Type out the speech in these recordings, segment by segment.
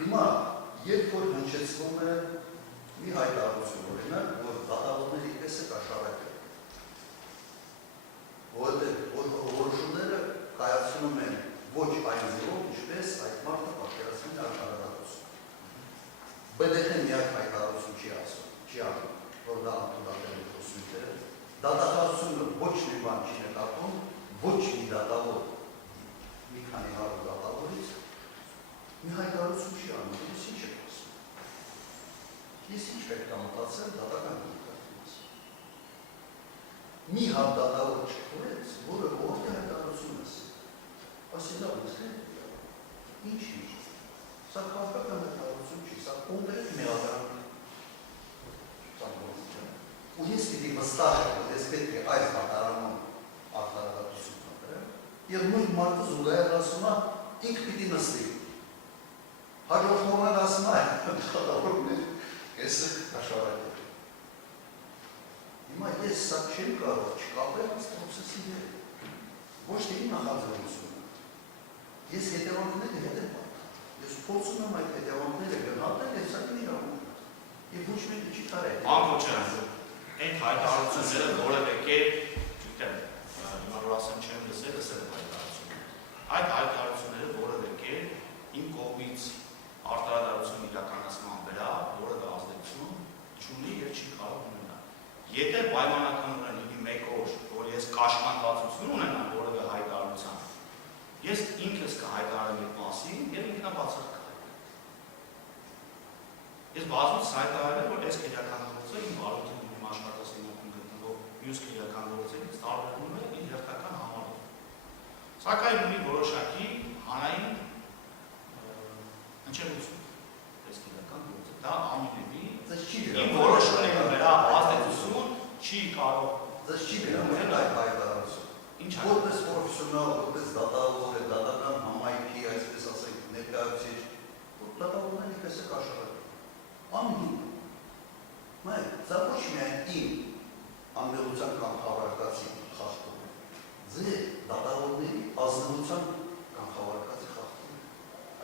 Հիմա երբ որ հնչեցվում է մի հայտարարություն, օրինակ, որ դատավորների պես է կաշառակը, որովհետև որոշումները կայացնում են ոչ այն ձևով, ինչպես այդ մարդը պատկերացնում է արդարադատություն։ ԲԴԽ-ն միակ հայտարարություն չի անում, որ դա անդրադառնալի խոսունքները, դատախազությունը ոչ մի բան չի նկատում, ոչ մի դատավոր, մի քանի հարյուր դատավորից մի հայտարարություն չի անում, ես ինչ եք ասում։ Ես ինչ պետք է մտածել դատական դիտարկումից։ Մի հատ դատավոր չքորեց, որը որտեղ հայտարարություն ես։ Ասի դա ինչ ինչ։ Սա քաղաքական հայտարարություն չի, սա կոնկրետ մեղադրանք։ Ու ես պիտի վստահ եմ, որ ես պետք է այս դատարանում արդարադատություն կատարեմ, եւ նույն մարդը զուգահեռ ասում է, ինք պիտի նստի։ Հաջորդ օրն ասում է, դատավորներ կեսը կաշառակել։ Հիմա ես սա չեմ կարող չկապել այս պրոցեսի հետ։ Ոչ թե իմ նախաձեռնությունը։ Ես հետևանքները հետ եմ պատահել։ Ես փորձում եմ այդ հետևանքները գնահատել եւ սա իրավունք է։ Եվ ոչ մեկը չի կարել։ Անկոչան, այդ հայտարարությունները որևէ կերպ, չգիտեմ, հիմա որ ասեմ չեմ լսել հայտարարությունը։ Այդ հայտարարությունները որևէ կերպ իմ կողմից արտարադատություն իրականացման վրա որևէ ազդեցություն չունի եւ չի կարող ունենալ։ Եթե պայմանականորեն լինի մեկ օր, որ ես կաշկանդվածություն ունենամ որևէ հայտարարության, ես ինքս կհայտարարեմ այդ մասին եւ ինքնաբացառք կհայտարարեմ։ Ես բազմիցս հայտարարել եմ, որ այս քրեական գործը իմ բարոյթում իմ աշխատասենյակում գտնվող մյուս քրեական գործերից տարբերվում է իր հերթական համարով։ Սակայն ունի որոշակի հանրային հնչեղություն այս քրեական գործը։ Դա ամենևի իմ որոշումների վրա ազդեցություն չի կարող։ Ձեզ չի վերաբերել այդ հայտարարությունը։ Ինչ որպես պրոֆեսիոնալ, որպես դատավոր, դատական համայնքի, այսպես ասենք, ներկայացուցիչ, դատավորների պես է կաշառակել։ Ամեն դա ոչ միայն իմ անմեղության կամ խավարկացի խախտում է, ձեր դատավորների ազնվության կամ խավարկացի խախտում է։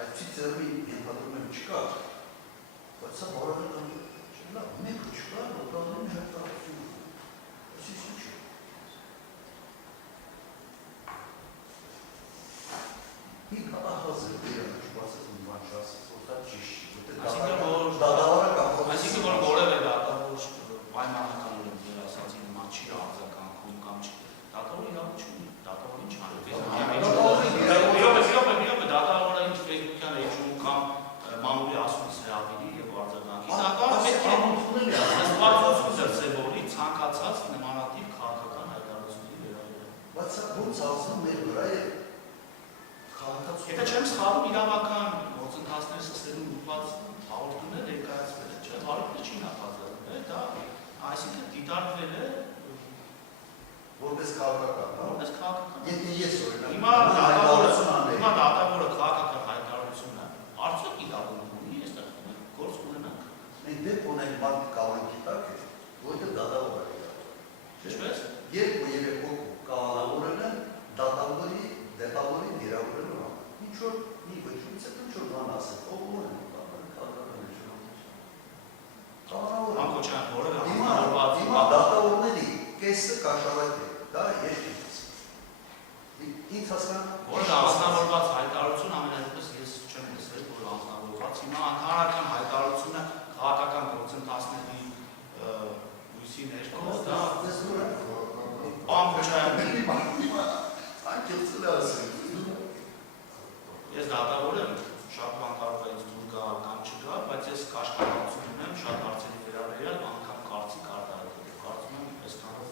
Այդպիսի ձեռի ենթադրում եմ չկա, բայց սա որևէ կամ չլավ, մեկը չկա, որ դատավորի հայտարարություն է։ Այս ինչ է։ Մի հազար դերանը չբացեց մի բան չասեց, որ դա ճիշտ Այսինքն որ որևէ դատավոր պայմանականորեն ձեր ասացի նման չի արձագանքում կամ չի, դատավորը իրավունք չունի, դատավորը ինչ անում։ Դատավորը ինչ ֆեյսբուքյան էջում կամ մամուլի ասում սրավիրի եւ արձագանքի, զսպվածություն դրսևորի ցանկացած նմանատիպ քաղաքական հայտարարությունների վերաբերյալ։ Բայց սա ոնց ասում մեր վրա է քաղաքացու։ Եթե չեմ սխալվում, իրավական գործընթացներ սկսելու ուղղված հաղորդումներ ներկայացվել է, չէ՞, հարցը չի նախաձեռնել, դա այսինքն դիտարկվել է որպես քաղաքական, որպես քաղաքական։ Եթե ես օրինակ հիմա դատավորը քաղաքական հայտարարությունը արդյոք իրավունք ունի, այստեղ գործ ունենանք։ Մենք դեպք ունենք բանկ կալանքի տակ է, որտեղ դատավոր է իրավունք։ Ինչպես։ Երբ ու երեք հոգու կալանավորել են դատավորի վիրավորելու համար։ Ինչ որ մի վճռից է ինչ որ բան ասել, ողորն է քաղաքական ժողովուրդ։ Անկոչան որևէ հանրահավաք հիմա դատավորների կեսը կաշառակել, դա ես չեմ ասում։ Ինձ հասկան որևէ անձնավորված հայտարարություն ամենայնպես ես չեմ լսել, որ անձնավորված հիմա հանրական հայտարարությունը քաղաքական գործընթացների լույսի ներքո դա անկոչան անկեղծել ասել։ Ես դատավոր եմ, շատ բան կարող է ինձ դուր գալ կամ չգա, բայց ես կաշկանդվածություն ունեմ շատ հարցերի վերաբերյալ անգամ կարծիք արտահայտել։ Կարծում եմ այսքանով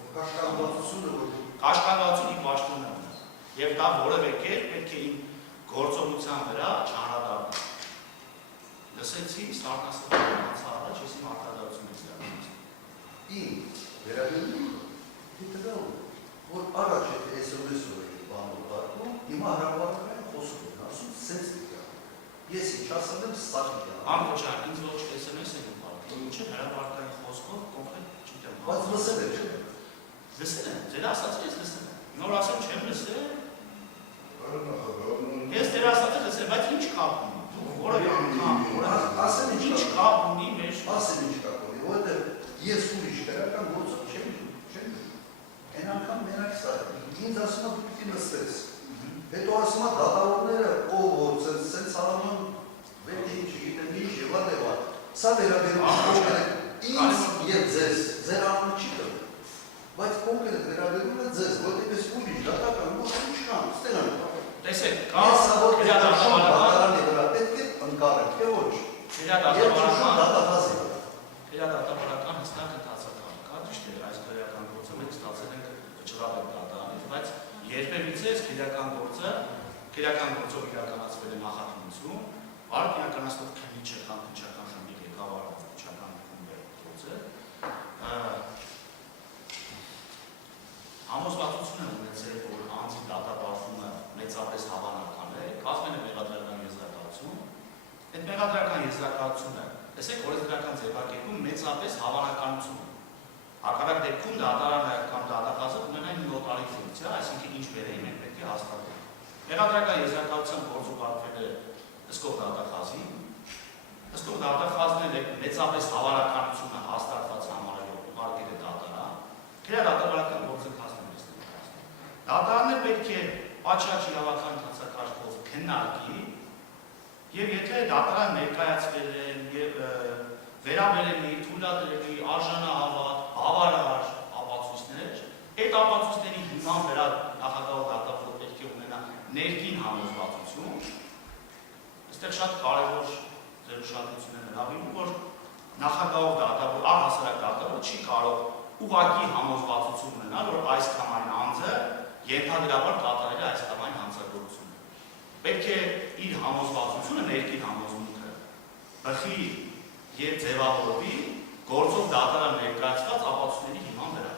կաշկանդվածություն իմ պաշտոնն է ունեմ։ Եվ դա որևէ կերպ պետք է իմ գործողության վրա չանդրադառնա։ Լսեցի սարքասական անցած ես իմ արտադրությունը իրականացնում։ Իմ վերաբերյալ դիտել որ առաջ եթե SMS-ով բանը ուղարկում, հիմա հրապարակային խոսում են ասում սենց դիտա։ Ես ինչ ասել եմ սա դիտա։ Անկոչան, ինձ ոչ SMS են ուղարկում, ինչ է հրապարակային խոսքով կոնկրետ չգիտեմ։ Բայց լսել եք չէ։ Լսել եմ, ձեր ասածը ես լսել եմ։ Նոր ասեմ չեմ լսել։ Ես ձեր ասածը լսել, բայց ինչ կապ ունի։ Որևէ անգամ անգամ մենակ սա է։ Ինձ ասում է դու պիտի նստես։ Հետո ասում է դատավորները ով որ սենց անում են վետին չգիտեմ ինչ եւ այլն։ Սա վերաբերում է ինձ եւ ձեզ, ձեր անունը չի տվել։ Բայց կոնկրետ վերաբերում է ձեզ, որտեղ ես ուրիշ դատական ոչինչ չկան, ստեղ են։ Տեսեք, կա դատավորական վրա պետք է ընկալել, թե ոչ։ Դատավորական հստակ ընթացական կա, ճիշտ է, այս քրեական գործը մենք ստացել ենք չլավեք դատարանից, բայց երբևիցե այս քրեական գործով իրականացվել է նախաքննություն, արդ իրականացնող քննիչը կամ քննչական խմբի ղեկավարը քննչական խմբի գործը համոզվածություն է ունեցել, որ անձի դատապարտումը մեծապես հավանական է, կազմել է մեղադրական եզրակացություն, այդ մեղադրական եզրակացությունը, տեսեք, օրենսդրական ձևակերպում մեծապես հավանականություն է։ Հակառակ դեպքում դատարանը կամ դատախազը ունենա նոտարի ֆունկցիա, այսինքն ինչ վերեի մենք պետք է հաստատենք։ Մեղադրական եզրակացության գործուղարկվել է հսկող դատախազին, հսկող դատախազն է մեծապես հավանականությունը հաստատված համարելով ուղարկել է դատարան, քրեադատավարական գործընթացն է ստեղծել։ Դատարանը պետք է պատշաճ իրավական ընթացակարգով քննարկի եւ եթե դատարան ներկայացվել են եւ վերաբերելի, թույլատրելի, արժանահավատ, բավարար ապացույցներ, այդ ապացույցների հիման վրա նախագահ դատավորը պետք է ունենա ներքին համոզվածություն։ Այստեղ շատ կարևոր ձեր ուշադրությունը հրավիրում, որ նախագահ դատավոր, առհասարակ դատավորը չի կարող ուղղակի համոզվածություն ունենալ, որ այս կամ այն անձը ենթադրաբար կատարել է այս կամ այն հանցագործությունը։ Պետք է իր համոզվածությունը, ներքին համոզմունքը բխի եւ ձևավորվի գործով դատարան ներկայացված ապացույցների հիման վրա։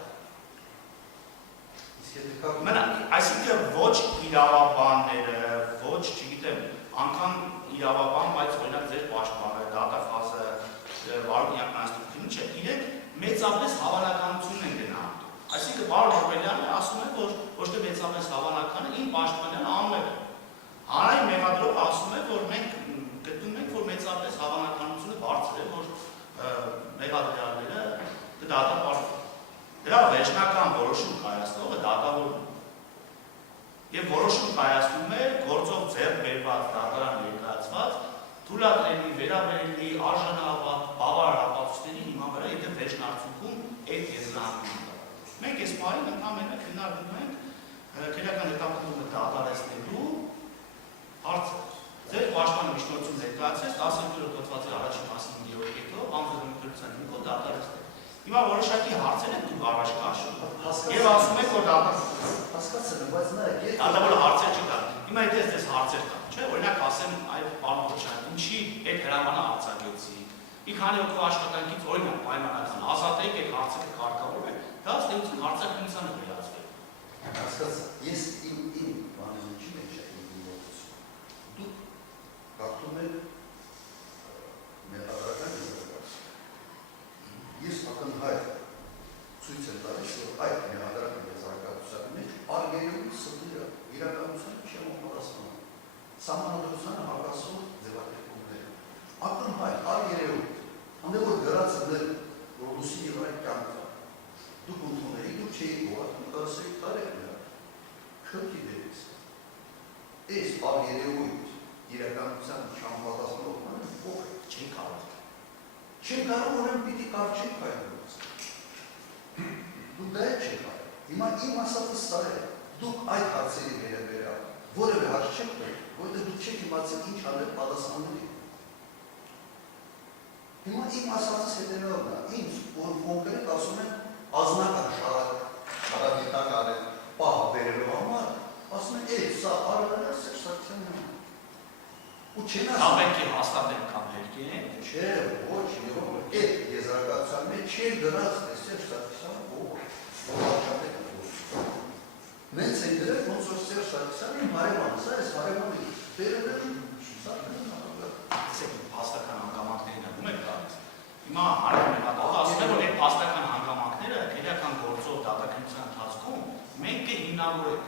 Այսինքն ոչ իրավաբանները, ոչ, չգիտեմ, անգամ իրավաբան, բայց օրինակ ձեր պաշտպանը, դատախազը, Վարուկ Յակնանյանը, իրենք մեծապես հավանականություն են գնահատում։ Այսինքն պարոն Օրբելյանը ասում է, որ ոչ թե մեծապես հավանական է, իմ պաշտպանյանը անում է։ Հանրային մեղադրողը ասում է, որ մենք գտնում ենք, որ մեծապես հավանականությունը բարձր է, որ մեղադրյալները կդատապարտվեն։ Դրա վերջնական որոշում կայացնողը դատավորն է։ Եվ որոշում կայացնում է գործով ձեռք բերված դատարան ներկայացված թույլատրելի, վերաբերելի, արժանահավատ, բավարար ապացույցների հիման վրա, եթե վերջնարդյունքում այդ եզրահանգումը կա։ Մենք այս պահին ընդամենը քննարկում ենք քրեական հետապնդումը դատարեցնելու հարցը։ Ձեր պաշտպանը միջնորդություն ներկայացրեց 12 հոդվածի առաջին մասի 5-րդ կետով, անձնագրության հիմքով դատարեցնել։ Հիմա որոշակի հարցեր են դուք առաջ քաշում։ Եվ ասում եք, որ հասկացել եմ, բայց նայեք, դատավորը հարցեր չկա։ Հիմա եթե ես հարցեր կան, չէ՞, օրինակ ասեմ, այ պարոն Խոչարյան, ինչի այդ հրամանը արձակեցիք։ Մի քանի հոգու աշխատանքից օրինակ պայմանական ազատեք այդ հարցը կարգավորվի, դա ստեղծում հարցակնությանը վերածվել։ Հասկացա, ես իմ բանը ինչի մեջ է իմ գործում։ Դուք կարդում եք մեղադրական եզրակացություն։ Ես ակնհայտ ցույց եմ տալիս, որ այդ մեղադրական եզրակացության մեջ արգելյունի սրտերը իրականությանը չեմ պատասխանում։ Սահմանադրությանը հակասող ձևակերպումներ։ Ակնհայտ արգելյուն, հանդեպ որ գրած ներ Ռուսի եւ այդ կյանքը։ Դուք ընդունեիք, դուք չէիք ուղղակի կասեիք տարեք նրա։ Քրտի դերից։ Այս արգելյուն իրականության չանպատասխանող բանը ո՞ր է։ չի կարող։ Չեն կարող ուրեմն պիտի կարճի կայնորից։ Դուք դա չեք կարող։ Հիմա իմ ասածը սա է, դուք այդ հարցերի վերաբերյալ որևէ հարց չեք տվել, որտեղ դուք չեք իմացել ինչ անել պատասխանների։ Հիմա իմ ասածս հետևյալն է, ինձ կոնկրետ ասում են ազնական շարակետական են պահ բերելու համար, ասում են սա արարել է Սերժ Սարգսյանը։ Ու չեն ասում։ Կամ պետք է հաստատենք կամ հերկի են։ Չէ, ոչ, երբ այդ եզրակացության մեջ չի դրած Սերժ Սարգսյանը ո՞վ։ Նենց են դրել, ոնց որ Սերժ Սարգսյանը հարևանը, սա այս հարևանի բերել փաստական հանգամանքներին ում եք տալիս։ Հիմա հարևան մեղադրողը ասում է, որ այդ փաստական հանգամանքները քրեական գործով դատաքննության ընթացքում մենք կհիմնավորենք։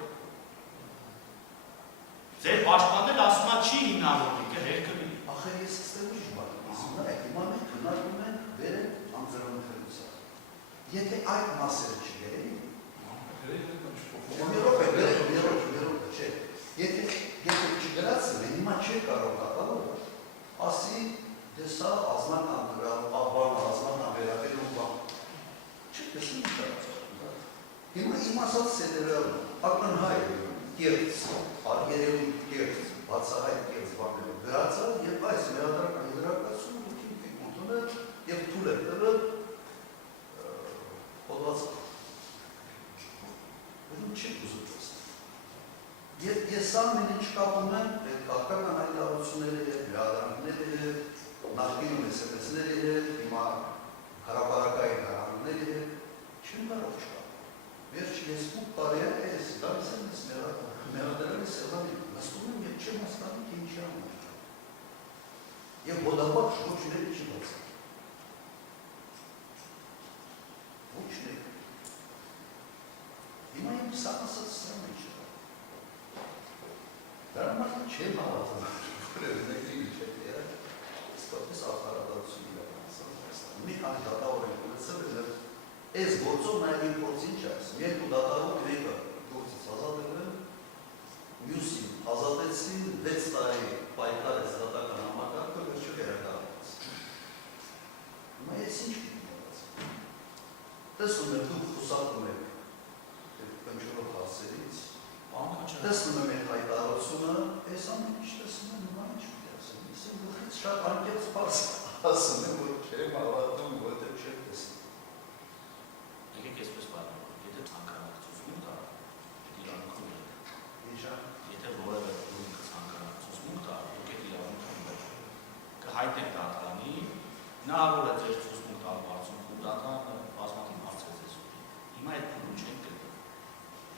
Ձեր պաշտպանն ասում է չի հիմնավորվի, կհերկվի։ Ախր ես ստեղ ուրիշ բան ասում եմ, հիմա մենք քննարկում ենք վերել անձնագրության։ Եթե այդ մասերը չգերեն, սա ազնական բան, ազնական վերաբերում բան, չպես ինչ կարծում։ Հիմա իմ ասած սեդերալ, ակնհայտ կերծ, երևույթ կերծ, բացահայտ կերծ բաներով գրածալ և այս մեղադրական եզրակացում դուք ընդունել և թույլ եք տվել հոդված չեք ուզում տեսնել։ Ես ամեն ինչ կապում եմ քաղաքական հայտարարությունների հետ, վերադրանքների հետ, նախկինում SMS-ների հետ, հիմա հրապարակային հրահանգների հետ, չեմ կարող չկապ։ Վերջ ես 8 տարի է ես գալիս եմ ես մեղադրել սեղանի նստում եմ և չեմ հասկանում թե ինչի համար։ Եվ հոդապատ շոչների չի բացել։ Ոչ նեք։ Հիմա իմ սան ասած սրան է չկա։ Դրա մարդը չեմ հավատում, որև նեգրի իչ է տերը, իսկապես ախարատարություն իրականացան։ Մի քանի դատավոր ենք ունեցել, այս գործով նաև իմ գործ ինչ ասում, երկու դատարով մեկը գործից ազատել են, մյուսին ազատեցին 6 տարի պայքարեց դատական համակարգը, վերջը վերականգնեց։ Հիմա ես ինչ պիտի մոռացեմ։ Տեսնում եք դուք խուսափում եք կնչորով հասերից, տեսնում եմ այդ հայտարարությունը, այս ամեն ինչ տեսնում եմ, հիմա ինչ պիտի ասեմ, ես եմ գլխից շատ անկեղծ պարզ ասում եմ, որ չեմ հավատում, որտեղ չեմ տեսնում։ Եկեք այսպես պատմեմ, եթե ցանկանակցություն կա, իրավունք ունեք։ Ինչա։ Եթե որևէ դուք ցանկանակցություն կա, դուք եք իրավունք ունեք։ Կհայտնեք դատարանի, նա որ է ձեր ցուցմունք տալ բարձունքում, դատարանը բազմաթիվ հարցեր ձեզ ունի։ Հիմա այդ փուլում չենք գտնում։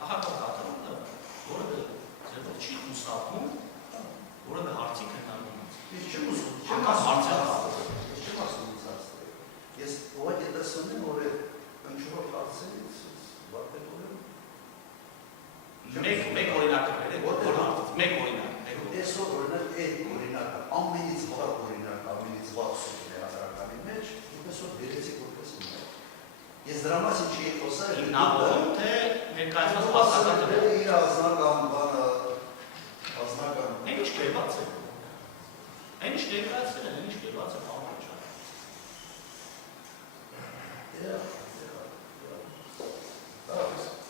Ահա կա դատարանը, որը ձեզ չի խուսափում, որևէ հարցի քննարկում։ Ես չեմ ուզում, չեմ հարցեր ես չեմ ասում ցածրել։ Ես ուղղակի տեսնում եմ, որ կնչորով հարցերից վարպետորեն մեկ օրինակ կրեք, մեկ օրինակ։ Այսօր օրինակ այդ օրինակը, ամենից վառ օրինակ, ամենից վառ սուտ ներադրականի մեջ, դուք այսօր դերեցիք որպես ունեք։ Ես դրա մասին չի խոսալ, հիմնավորում թե ներկայացված բացակայել։